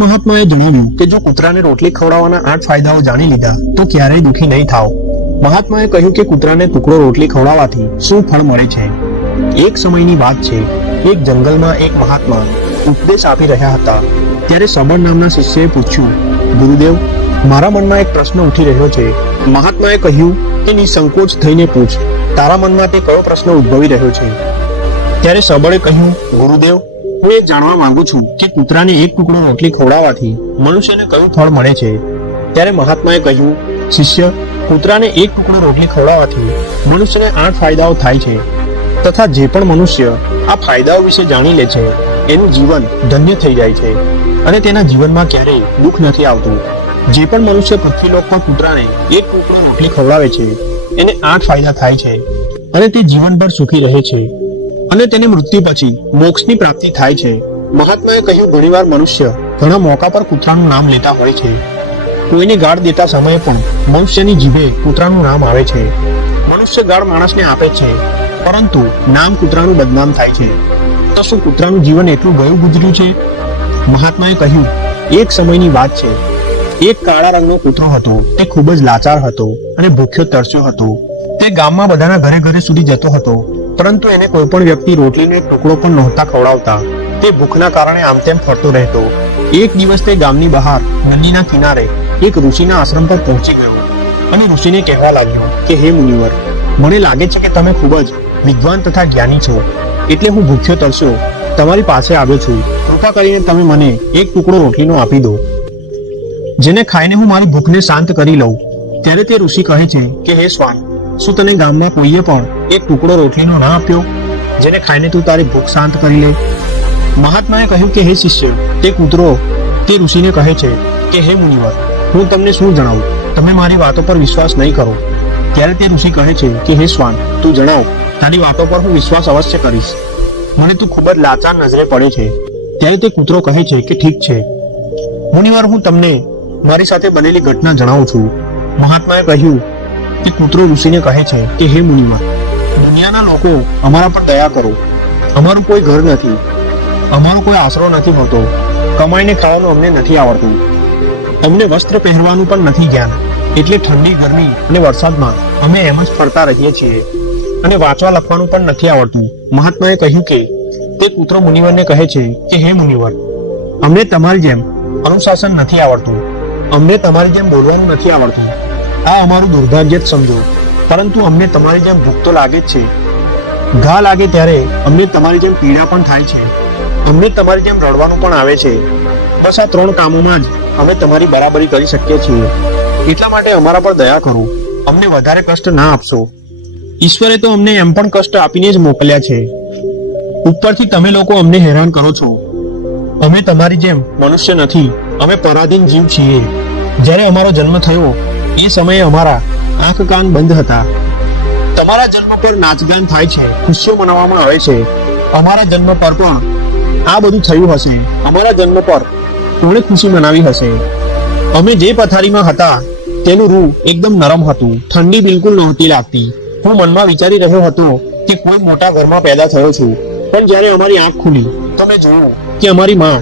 મહાત્માએ જણાવ્યું કે જો કૂતરાને રોટલી ખવડાવવાના 8 ફાયદાઓ જાણી લીધા તો ક્યારેય દુઃખી નહીં થાવ. મહાત્માએ કહ્યું કે કૂતરાને ટુકડો રોટલી ખવડાવવાથી શું ફળ મળે છે. એક સમયની વાત છે. એક જંગલમાં એક મહાત્મા ઉપદેશ આપી રહ્યા હતા. ત્યારે સબર નામના શિષ્યએ પૂછ્યું, ગુરુદેવ, મારા મનમાં એક પ્રશ્ન ઉઠી રહ્યો છે. મહાત્માએ કહ્યું કે નિસંકોચ થઈને પૂછ, તારા મનમાં તે કયો પ્રશ્ન ઉદ્ભવી રહ્યો છે. ત્યારે સબળે કહ્યું, ગુરુદેવ, હું એ જાણવા માંગુ છું કે કૂતરાને એક ટુકડો રોટલી ખવડાવવાથી મનુષ્યને કયું ફળ મળે છે. ત્યારે મહાત્માએ કહ્યું, શિષ્ય, કૂતરાને એક ટુકડો રોટલી ખવડાવવાથી મનુષ્યને 8 ફાયદાઓ થાય છે તથા જે પણ મનુષ્ય આ ફાયદાઓ વિશે જાણી લે છે એનું જીવન ધન્ય થઈ જાય છે અને તેના જીવનમાં ક્યારેય દુઃખ નથી આવતું. જે પણ મનુષ્ય પૃથ્વીલોક પર કૂતરાને એક ટુકડો રોટલી ખવડાવે છે એને 8 ફાયદા થાય છે અને તે જીવનભર સુખી રહે છે અને તેને મૃત્યુ પછી મોક્ષની પ્રાપ્તિ થાય છે. મહાત્માએ કહ્યું, ઘણીવાર મનુષ્ય ઘણા મોકા પર કૂતરાનું નામ લેતા હોય છે. કોઈને ગાળ દેતા સમયે પણ મનુષ્યની જીભે કૂતરાનું નામ આવે છે. મનુષ્ય ગાળ માણસને આપે છે પરંતુ નામ કૂતરાનું બદનામ થાય છે. તો શું કૂતરાનું જીવન એટલું ગયું ગુજર્યું છે? મહાત્માએ કહ્યું, એક સમયની વાત છે. એક કાળા રંગનો કૂતરો હતો. તે ખૂબ જ લાચાર હતો અને ભૂખ્યો તરસ્યો હતો. તે ગામમાં બધાના ઘરે ઘરે સુધી જતો હતો પરંતુ એને કોઈ પણ વ્યક્તિ રોટલીનો એક ટુકડો પણ નહોતા ખવડાવતા. તે ભૂખના કારણે આમ તેમ ફરતો રહેતો. એક દિવસ તે ગામની બહાર નદીના કિનારે એક ઋષિના આશ્રમ પર પહોંચી ગયો અને ઋષિને કહેવા લાગ્યો કે હે મુનિવર, મને લાગે છે કે તમે ખૂબ જ વિદ્વાન તથા જ્ઞાની છો, એટલે હું ભૂખ્યો તરસ્યો તમારી પાસે આવ્યો છું. કૃપા કરીને તમે મને એક ટુકડો રોટલીનો આપી દો, જેને ખાઈને હું મારી ભૂખને શાંત કરી લઉં. ત્યારે તે ઋષિ કહે છે કે હે શ્વાન, શું તને ગામમાં કોઈએ પણ એક ટુકડો રોટલીનો ના આપ્યો જેને ખાઈને તું તારી ભૂખ શાંત કરી લે? મહાત્માએ કહ્યું કે હે શિષ્ય, તે કૂતરો તે ઋષિને કહે છે કે હે મુનિવર, હું તમને શું જણાવું, તમે મારી વાતો પર વિશ્વાસ નહીં કરો. ત્યારે તે ઋષિ કહે છે કે હે શ્વાન, તું જણાવ, તારી વાતો પર હું વિશ્વાસ અવશ્ય કરીશ. મને તું ખૂબ જ લાચાર નજરે પડે છે. ત્યારે તે કૂતરો કહે છે કે ઠીક છે મુનિવર, હું તમને મારી સાથે બનેલી ઘટના જણાવું છું. મહાત્માએ કહ્યું કે કૂતરો ઋષિને કહે છે કે હે મુનિવર, દુનિયાના લોકો અમારા પર દયા કરો. અમારું કોઈ ઘર નથી, અમારો કોઈ આશરો નથી હોતો, કમાઈને ખાવાનું અમને નથી આવડતું, અમને વસ્ત્ર પહેરવાનું પણ નથી જ્ઞાન, એટલે ઠંડી, ગરમી અને વરસાદમાં અમે એમ જ ફરતા રહીએ છીએ અને વાંચવા લખવાનું પણ નથી આવડતું. મહાત્માએ કહ્યું કે તે કૂતરો મુનિવરને કહે છે કે હે મુનિવર, અમને તમારી જેમ અનુશાસન નથી આવડતું, અમને તમારી જેમ બોલવાનું નથી આવડતું. આ અમારું દુર્ભાગ્ય જ સમજો, પરંતુ અમને તમારી જેમ ભૂખ તો લાગે જ છે. ઘા લાગે ત્યારે અમને તમારી જેમ પીડા પણ થાય છે, અમને તમારી જેમ રડવાનું પણ આવે છે. બસ આ 3 કામોમાં જ અમે તમારી બરાબરી કરી શકીએ છીએ. એટલા માટે અમારા પર દયા કરો, અમને વધારે કષ્ટ ના આપશો. ઈશ્વરે તો અમને એમ પણ કષ્ટ આપીને જ મોકલ્યા છે. ઉપરથી તમે લોકો અમને હેરાન કરો છો. અમે તમારી જેમ મનુષ્ય નથી, અમે પરાધીન જીવ છીએ. જ્યારે અમારો જન્મ થયો એ સમયે અમારા આંખ કાન બંધ હતા. તમારા જન્મ પર નાચગાન થાય છે, ખુશીઓ મનાવવામાં આવે છે. અમારા જન્મ પર પણ આ બધું થયું હશે. અમારા જન્મ પર કોણે ખુશી મનાવી હશે? અમે જે પથારીમાં હતા તેનું રૂ એકદમ નરમ હતું, ઠંડી બિલકુલ નહોતી લાગતી. હું મનમાં વિચારી રહ્યો હતો કે કોઈ મોટા ઘરમાં પેદા થયો છું. પણ જ્યારે અમારી આંખ ખુલી તો મેં જોયું કે અમારી માં,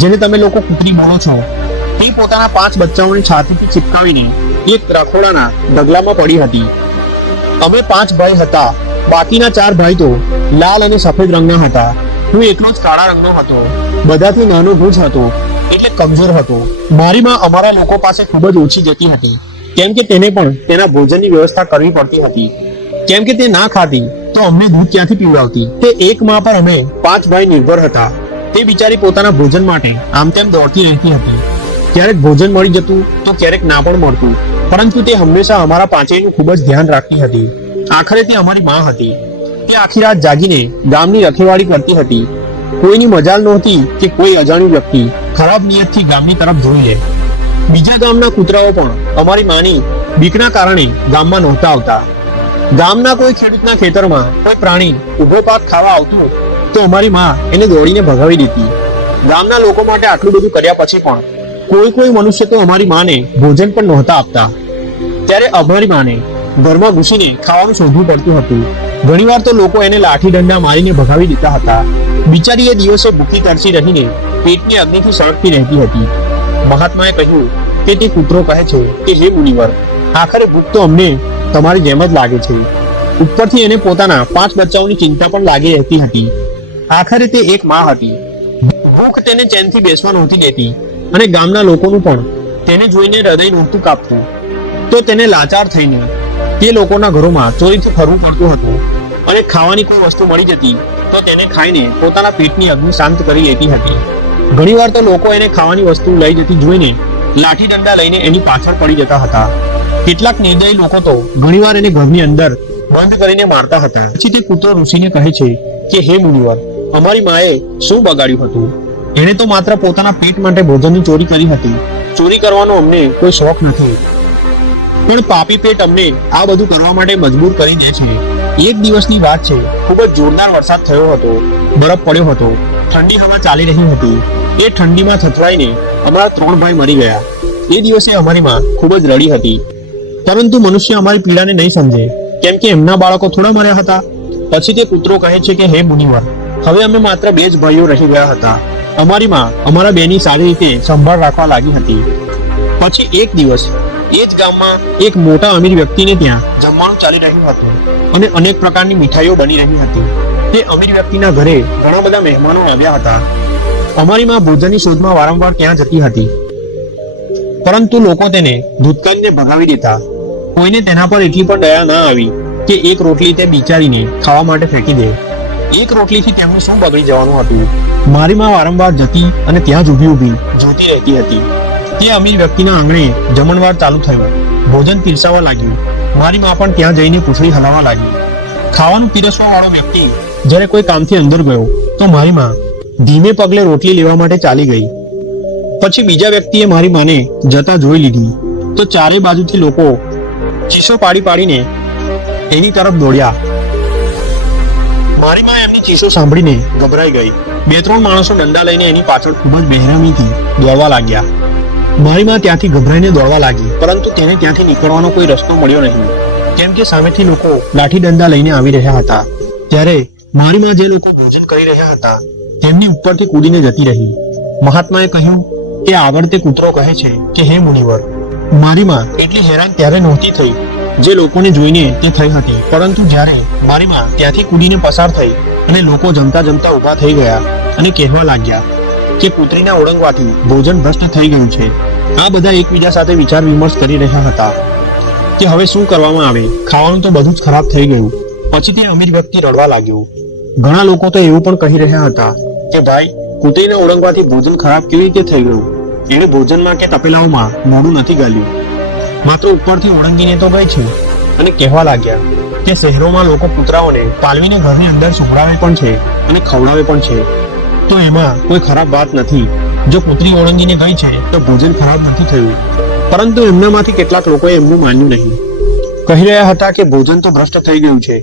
જેને તમે લોકો કૂતરી બોલો છો, તે પોતાના 5 બચ્ચાઓને છાતીથી ચિપકાવીને એક રખોડાના ઢગલામાં પડી હતી. અમે 5 ભાઈ હતા, બાકીના 4 ભાઈ તો લાલ અને સફેદ રંગના હતા. હું એકલો જ કાળા રંગનો હતો, બધાથી નાનો ભૂજ હતો, એટલે કમજોર હતો. મારી માં અમારા લોકો પાસે ખૂબ જ ઓછી જતી હતી, કેમ કે તેને પણ તેના ભોજનની વ્યવસ્થા કરવી પડતી હતી. કેમ કે તે ના ખાતી તો અમને દૂધ ક્યાંથી પીવડાવતી? તે એક માં પર અમે 5 ભાઈ નિર્ભર હતા. તે બિચારી પોતાના ભોજન માટે આમ તેમ દોડતી રહેતી હતી. ક્યારેક ભોજન મળી જતું તો ક્યારેક ના પણ મળતું, પરંતુ તે હંમેશા અમારા પાંચેયનું ખૂબ જ ધ્યાન રાખતી હતી. આખરે તે અમારી માં હતી. તે આખી રાત જાગીને ગામની રખેવાળી કરતી હતી. કોઈની મજાલ નહોતી કે કોઈ અજાણ્યું વ્યક્તિ ખરાબ નિયતથી ગામની તરફ જોઈ લે. બીજા ગામના કૂતરાઓ પણ અમારી માની બીકના કારણે ગામમાં નહોતા આવતા. ગામના કોઈ ખેડૂતના ખેતરમાં કોઈ પ્રાણી ઉભો પાક ખાવા આવતું તો અમારી માં એને દોડીને ભગાવી દેતી. ગામના લોકો માટે આટલું બધું કર્યા પછી પણ કોઈ મનુષ્ય તો અમારી માને ભોજન પણ નહોતા આપતા. ત્યારે અમારી માને ઘરમાં ઘૂસીને ખાવાનું શોધવું પડતું હતું. ઘણીવાર તો લોકો એને લાઠી ડંડા મારીને ભગાવી દેતા હતા. બિચારી એ દિવસે ભૂખી તરસી રહીને પેટની અગ્નિથી સળગતી રહેતી હતી. મહાત્માએ કહ્યું કે તે કૂતરો કહે છે કે હે મુનિવર, આખરે ભૂખ તો અમને તમારી જેમ જ લાગે છે. ઉપરથી એને પોતાના 5 બચ્ચાઓની ચિંતા પણ લાગી રહેતી હતી. આખરે તે એક માં હતી. ભૂખ તેને ચેનથી બેસવા નહોતી દેતી અને ગામના લોકોનું પણ તેને જોઈને હૃદય નહોતું કાપતું. તો તેને લાચાર થઈને તે લોકોના ઘરોમાં ચોરીથી ફરવું પડતું હતું અને ખાવાની કોઈ વસ્તુ મળી જતી તો તેને ખાઈને પોતાના પેટની અગ્નિ શાંત કરી લેતી હતી. ઘણીવાર તો લોકો એને ખાવાની વસ્તુ લઈ જતી જોઈને લાઠી દંડા લઈને એની પાછળ પડી જતા હતા. કેટલાક નિર્દયી લોકો તો ઘણીવાર એને ઘરની અંદર બંધ કરીને મારતા હતા. પછી તે કૂતરો ઋષિને કહે છે કે હે મુનિવર, અમારી માએ શું બગાડ્યું હતું? એણે તો માત્ર પોતાના પેટ માટે ભોજનની ચોરી કરી હતી. ચોરી કરવાનો અમને કોઈ શોખ નથી, પણ પાપી પેટ અમને આ બધું કરવા માટે મજબૂર કરી દે છે. એક દિવસની વાત છે. ખૂબ જ જોરદાર વરસાદ થયો હતો. બરફ પડ્યો હતો. ઠંડી હવા ચાલી રહી હતી. એ ઠંડીમાં થથરાઈને અમારા 3 ભાઈ મરી ગયા. એ દિવસે અમારી માં ખૂબ જ રડી હતી. પરંતુ મનુષ્ય અમારી પીડાને નહીં સમજે, કેમ કે એમના બાળકો થોડા મર્યા હતા. પછી તે કૂતરો કહે છે કે હે મુનિવર, હવે અમે માત્ર 2 જ ભાઈઓ રહી ગયા હતા. અમારી માં અમારા બેની સારી રીતે સંભાળ રાખવા લાગી હતી. પછી એક દિવસ એ જ ગામમાં એક મોટા અમીર વ્યક્તિને ત્યાં જમવાનું ચાલી રહ્યું હતું અને અનેક પ્રકારની મીઠાઈઓ બની રહી હતી. તે અમીર વ્યક્તિના ઘરે ઘણા બધા મહેમાનો આવ્યા હતા. અમારી માં ભોજનની શોધમાં વારંવાર ત્યાં જતી હતી, પરંતુ લોકો તેને ધૂતકારીને ભગાવી દેતા. કોઈને તેના પર એટલી પણ દયા ના આવી કે એક રોટલી તે બિચારીને ખાવા માટે ફેંકી દે. એક રોટલીથી તેમનું શું બગડી જવાનું હતું? મારી માં વારંવાર જતી અને ત્યાં જ ઊભી જોતી રહેતી હતી. તે અમીર વ્યક્તિના આંગણે જમણવાર ચાલુ થયું. ભોજન પીરસાવા લાગ્યું. મારી માં પણ ત્યાં જઈને પૂંછડી હલાવવા લાગી. ખાવાનું પીરસવા વાળો વ્યક્તિ જ્યારે કોઈ કામથી અંદર ગયો તો મારી માં ધીમે પગલે રોટલી લેવા માટે ચાલી ગઈ. પછી બીજા વ્યક્તિએ મારી માને જતા જોઈ લીધી તો ચારે બાજુથી લોકો ચીસો પાડી પાડીને એની તરફ દોડ્યા. મારી માં એમની ચીસો સાંભળીને ગભરાઈ ગઈ. 2-3 માણસો દંડા લઈને એની પાછળ ખૂબ જ બેરહેમીથી દોડવા લાગ્યા. મારી માં ત્યાંથી ગભરાઈને દોડવા લાગી, પરંતુ તેને ત્યાંથી નીકળવાનો કોઈ રસ્તો મળ્યો નહીં, કેમ કે સામેથી લોકો લાઠી દંડા લઈને આવી રહ્યા હતા. ત્યારે મારી માં જે લોકો ભોજન કરી રહ્યા હતા તેમની ઉપરથી કૂદીને જતી રહી. મહાત્માએ કહ્યું કે આગળ તે કૂતરો કહે છે કે હે મુનિવર, મારી માં એટલી હેરાન ત્યારે નહોતી થઈ જે લોકોને જોઈને તે થઈ હતી, પરંતુ જ્યારે મારી માં ત્યાંથી કૂદીને પસાર થઈ અને લોકો જમતા જમતા ઊભા થઈ ગયા અને કહેવા લાગ્યા કે પુત્રીના ઓળંગવાથી ભોજન ભ્રષ્ટ થઈ ગયું છે. આ બધા એકબીજા સાથે વિચાર વિમર્શ કરી રહ્યા હતા કે હવે શું કરવામાં આવે. ખાવાનું તો બધું જ ખરાબ થઈ ગયું. પછી તે અમીર વ્યક્તિ રડવા લાગ્યો. ઘણા લોકો તો એવું પણ કહી રહ્યા હતા કે ભાઈ, પુત્રીને ઓળંગવાથી ભોજન ખરાબ કેવી રીતે થઈ ગયું? એણે ભોજનમાં કે તપેલાઓમાં મોઢું નથી ગાલ્યું, માત્ર ઉપરથી ઓળંગીને તો ગઈ છે. અને કહેવા લાગ્યા કે શહેરોમાં લોકો કૂતરાઓને પાલવીને ઘરની અંદર સુવડાવે પણ છે અને ખવડાવે પણ છે, તો એમાં કોઈ ખરાબ વાત નથી. જો પુત્રી ઓળંગીને ગઈ છે તો ભોજન ખરાબ નથી થયું. પરંતુ એમનામાંથી કેટલાક લોકોએ એમનું માન્યું નહીં. કહી રહ્યા હતા કે ભોજન તો ભ્રષ્ટ થઈ ગયું છે,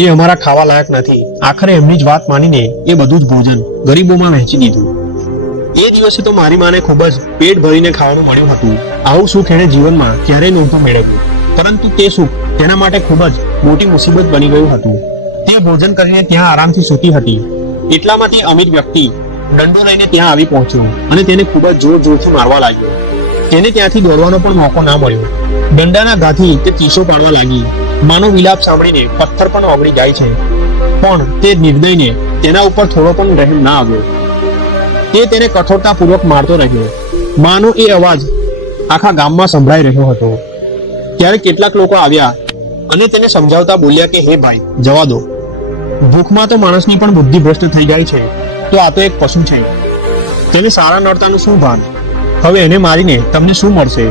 એ અમારા ખાવા લાયક નથી. આખરે એમની જ વાત માનીને એ બધું જ ભોજન ગરીબોમાં વહેંચી દીધું. એ દિવસે તો મારી માને ખૂબ જ પેટ ભરીને ખાવાનું મળ્યું હતું. આવું સુખ એણે જીવનમાં ક્યારેય નહોતું મેળવ્યું, પરંતુ તે સુખ તેના માટે ખૂબ જ મોટી મુસીબત બની ગયું હતું. તે ભોજન કરીને ત્યાં આરામથી સૂતી હતી. એટલામાં તે અમીર વ્યક્તિ દંડો લઈને ત્યાં આવી પહોંચ્યો અને તેને ખૂબ જ જોર જોરથી મારવા લાગ્યો. તેને ત્યાંથી દોડવાનો પણ મોકો ના મળ્યો. દંડાના ઘાથી તે ચીસો પાડવા લાગી. માનો વિલાપ સાંભળીને પથ્થર પણ ઓગળી જાય છે, પણ તે નિર્દયને તેના ઉપર થોડો પણ રહેમ ના આવ્યો. તે તેને કઠોરતાપૂર્વક મારતો રહ્યો. માનો એ અવાજ આખા ગામમાં સંભળાઈ રહ્યો હતો. ત્યારે કેટલાક લોકો આવ્યા અને તેને સમજાવતા બોલ્યા કે હે ભાઈ, જવા દો. ભૂખમાં તો માણસની પણ બુદ્ધિ ભ્રષ્ટ થઈ જાય છે, તો આ તો એક પશુ છે. તેને સારા નડતાનું શું ભાન? હવે એને મારીને તમને શું મળશે?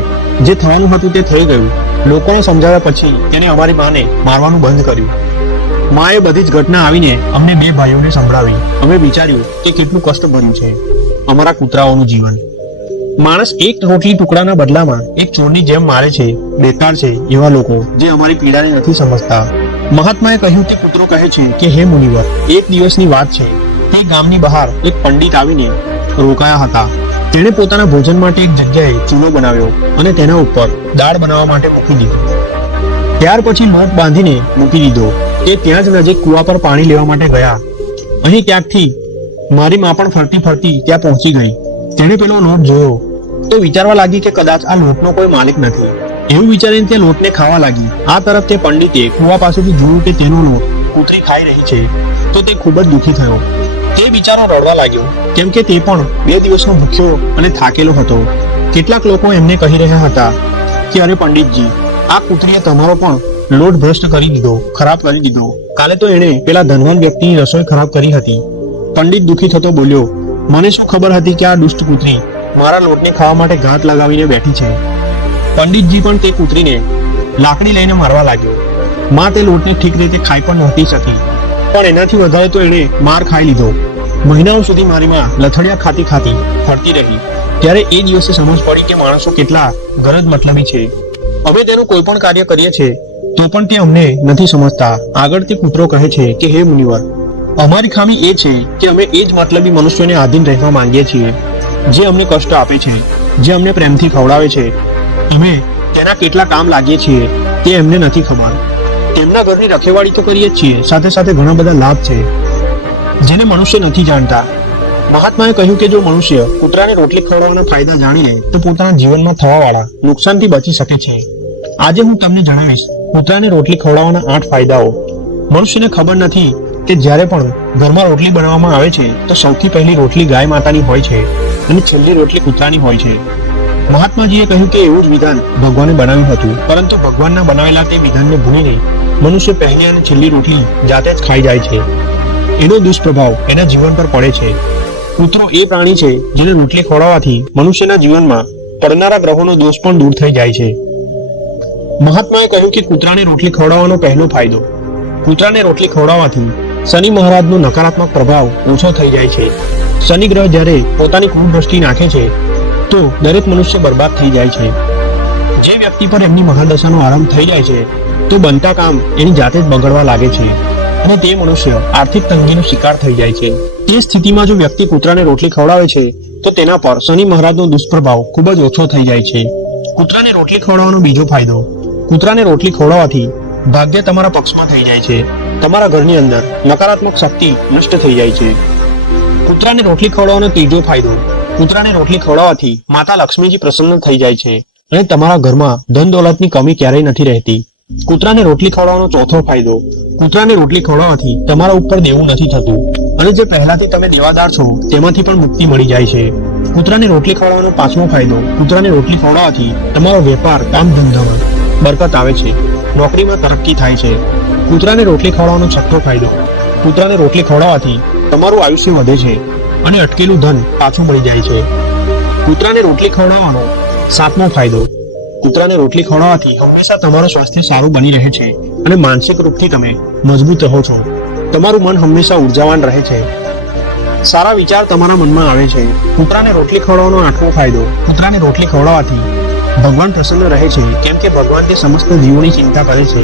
જે થવાનું હતું તે થઈ ગયું. લોકોને સમજાવ્યા પછી તેને અમારી માને મારવાનું બંધ કર્યું. માએ બધી જ ઘટના આવીને અમને 2 ભાઈઓને સંભળાવી. અમે વિચાર્યું કે કેટલું કષ્ટભર્યું છે અમારા કૂતરાઓનું જીવન. માણસ એક રોટલી ટુકડાના બદલામાં એક ચોરની જેમ મારે છે. બેકાર છે એવા લોકો જે અમારી પીડાને નથી સમજતા. મહાત્માએ કહ્યું કે કૂતરો કહે છે કે હે મુનિવર, એક દિવસની વાત છે. તે ગામની બહાર એક પંડિત આવીને રોકાયા હતા. તેણે પોતાના ભોજન માટે એક જગ્યાએ ચૂલો બનાવ્યો અને તેના ઉપર દાળ બનાવવા માટે મૂકી દીધું. ત્યાર પછી લોટ બાંધીને મૂકી દીધો. તે ત્યાં જ નજીક કૂવા પર પાણી લેવા માટે ગયા. અહીં ક્યાંકથી મારી માં પણ ફરતી ફરતી ત્યાં પહોંચી ગઈ. તેણે પેલો નોટ જોયો તો વિચારવા લાગી કે કદાચ આ લોટનો કોઈ માલિક નથી. એવું વિચારીને તે લોટને ખાવા લાગી. આ તરફ તે પંડિતે કુવા પાસેથી જોયું કે તેનો લોટ કૂતરી ખાઈ રહી છે તો તે ખૂબ જ દુઃખી થયો. તે બિચારો રડવા લાગ્યો કેમ કે તે પણ 2 દિવસનો ભૂખ્યો અને થાકેલો હતો. કેટલાક લોકો એમને કહી રહ્યા હતા કે અરે પંડિતજી, આ કૂતરીએ તમારો પણ લોટ ભ્રષ્ટ કરી દીધો, ખરાબ કરી દીધો. કાલે તો એણે પેલા ધનવાન વ્યક્તિની રસોઈ ખરાબ કરી હતી. પંડિત દુઃખી થતો બોલ્યો, મને શું ખબર હતી કે આ દુષ્ટ કૂતરી મારા લોટને ખાવા માટે ઘાત લગાવીને બેઠી છે. પંડિતજી પણ તે કૂતરીને લાકડી લઈને મારવા લાગ્યો. માં તે લોટને ઠીક રીતે ખાઈ પણ નહોતી શકી, પણ એનાથી વધારે તો એણે માર ખાઈ લીધો. મહિનાઓ સુધી મારી માં લથડિયા ખાતી ખાતી ફરતી રહી. ત્યારે એ દિવસે સમજ પડી કે માણસો કેટલા ગરજ મતલબી છે. અમે તેનું કોઈ પણ કાર્ય કરીએ છીએ તો પણ તે અમને નથી સમજતા. આગળ તે કૂતરો કહે છે કે હે મુનિવર, અમારી ખામી એ છે કે અમે એ જ મતલબી મનુષ્યોને આધીન રહેવા માંગીએ છીએ, જે અમને કષ્ટ આપે છે, જે અમને પ્રેમથી ખવડાવે છે. અમે તેના કેટલા કામ લાગીએ છીએ તે એમને નથી ખબર. તેમના ઘરની રખેવાળી તો કરીએ જ છીએ, સાથે સાથે ઘણા બધા લાભ છે જેને મનુષ્ય નથી જાણતા. મહાત્માએ કહ્યું કે જો મનુષ્ય કૂતરાને રોટલી ખવડાવવાના ફાયદા જાણી લે તો પોતાના જીવનમાં થવાવાળા નુકસાનથી બચી શકે છે. આજે હું તમને જણાવીશ કૂતરાને રોટલી ખવડાવવાના 8 ફાયદાઓ. મનુષ્યને ખબર નથી કે જ્યારે પણ ઘરમાં રોટલી બનાવવામાં આવે છે તો સૌથી પહેલી રોટલી ગાય માતાની હોય છે અને છેલ્લી રોટલી કૂતરાની હોય છે. મહાત્માજીએ કહ્યું કે એવું જ વિધાન ભગવાને બનાવ્યું હતું, પરંતુ ભગવાનના બનાવેલા તે વિધાનને ભૂલીને મનુષ્ય પહેલી અને છેલ્લી રોટલી જાતે જ ખાઈ જાય છે. એનો દુષ્પ્રભાવ એના જીવન પર પડે છે. કૂતરો એ પ્રાણી છે જેને રોટલી ખવડાવવાથી મનુષ્યના જીવનમાં પડનારા ગ્રહોનો દોષ પણ દૂર થઈ જાય છે. મહાત્માએ કહ્યું કે કૂતરાને રોટલી ખવડાવવાનો પહેલો ફાયદો, કૂતરાને રોટલી ખવડાવવાથી શનિ મહારાજનો નકારાત્મક પ્રભાવ ઓછો થઈ જાય છે. શનિ ગ્રહ જ્યારે પોતાની ક્રૂર દ્રષ્ટિ નાખે છે તો દરેક મનુષ્ય બરબાદ થઈ જાય છે. જે વ્યક્તિ પર એમની મહાદશાનો આરંભ થઈ જાય છે તો બનતા કામ એની જાતે જ બગડવા લાગે છે અને તે મનુષ્ય આર્થિક તંગીનો શિકાર થઈ જાય છે. તે સ્થિતિમાં જો વ્યક્તિ કૂતરાને રોટલી ખવડાવે છે તો તેના પર શનિ મહારાજનો દુષ્પ્રભાવ ખૂબ જ ઓછો થઈ જાય છે. કૂતરાને રોટલી ખવડાવવાનો બીજો ફાયદો, કૂતરાને રોટલી ખવડાવવાથી ભાગ્ય તમારા પક્ષમાં થઈ જાય છે. તમારા ઘરની અંદર નકારાત્મક શક્તિ નષ્ટ થઈ જાય છે. કૂતરાને રોટલી ખવડાવવાનો ત્રીજો ફાયદો, કૂતરાને રોટલી ખવડાવવાથી માતા લક્ષ્મીજી પ્રસન્ન થઈ જાય છે અને તમારા ઘરમાં ધન દોલતની કમી ક્યારેય નથી રહેતી. કૂતરાને રોટલી ખવડાવવાનો ચોથો ફાયદો, કૂતરાને રોટલી ખવડાવવાથી તમારા ઉપર દેવું નથી થતું અને જે પહેલાથી તમે દેવાદાર છો તેમાંથી પણ મુક્તિ મળી જાય છે. કૂતરાને રોટલી ખવડાવવાનો પાંચમો ફાયદો, કૂતરાને રોટલી ખવડાવવાથી તમારો વેપાર કામ ધંધામાં બરકત આવે છે, નોકરીમાં તરક્કી થાય છે. કૂતરાને રોટલી ખવડાવવાનો છઠ્ઠો ફાયદો, કૂતરાને રોટલી ખવડાવવાથી તમારું આયુષ્ય વધે છે અને અટકેલું ધન પાછું મળી જાય છે. કૂતરાને રોટલી ખવડાવવાનો સાતમો ફાયદો, કૂતરાને રોટલી ખવડાવવાથી હંમેશા તમારું સ્વાસ્થ્ય સારું બની રહે છે અને માનસિક રૂપથી તમે મજબૂત રહો છો. તમારું મન હંમેશા ઉર્જાવાન રહે છે, સારા વિચાર તમારા મનમાં આવે છે. કૂતરાને રોટલી ખવડાવવાનો આઠમો ફાયદો, કૂતરાને રોટલી ખવડાવવાથી ભગવાન પ્રસન્ન રહે છે, કેમ કે ભગવાન તે સમસ્ત જીવોની ચિંતા કરે છે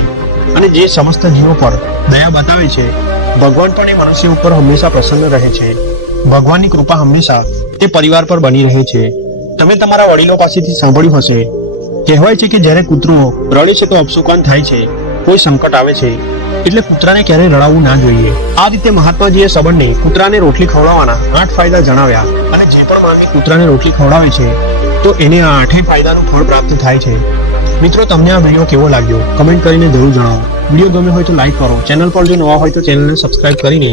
અને જે સમસ્ત જીવો પર દયા બતાવે છે ભગવાન પણ એ મનુષ્ય ઉપર હંમેશા પ્રસન્ન રહે છે. ભગવાનની કૃપા હંમેશા તે પરિવાર પર બની રહે છે. તમે તમારા વડીલો પાસેથી સાંભળ્યું હશે, કહેવાય છે કે જ્યારે કૂતરું રડે છે તો અપશુકન થાય છે, કોઈ સંકટ આવે છે, એટલે કૂતરાને ક્યારેય રડાવવું ના જોઈએ. આ રીતે મહાત્માજીએ સબંધને કૂતરાને રોટલી ખવડાવવાના 8 ફાયદા જણાવ્યા અને જે પણ માનવી કૂતરાને રોટલી ખવડાવે છે તો એને આ 8 ફાયદાનું ફળ પ્રાપ્ત થાય છે. મિત્રો, તમને આ વિડીયો કેવો લાગ્યો કમેન્ટ કરીને જરૂર જણાવો. વિડીયો ગમ્યો હોય તો લાઈક કરો, ચેનલ પર જો નવા હોય તો ચેનલને સબસ્ક્રાઇબ કરીને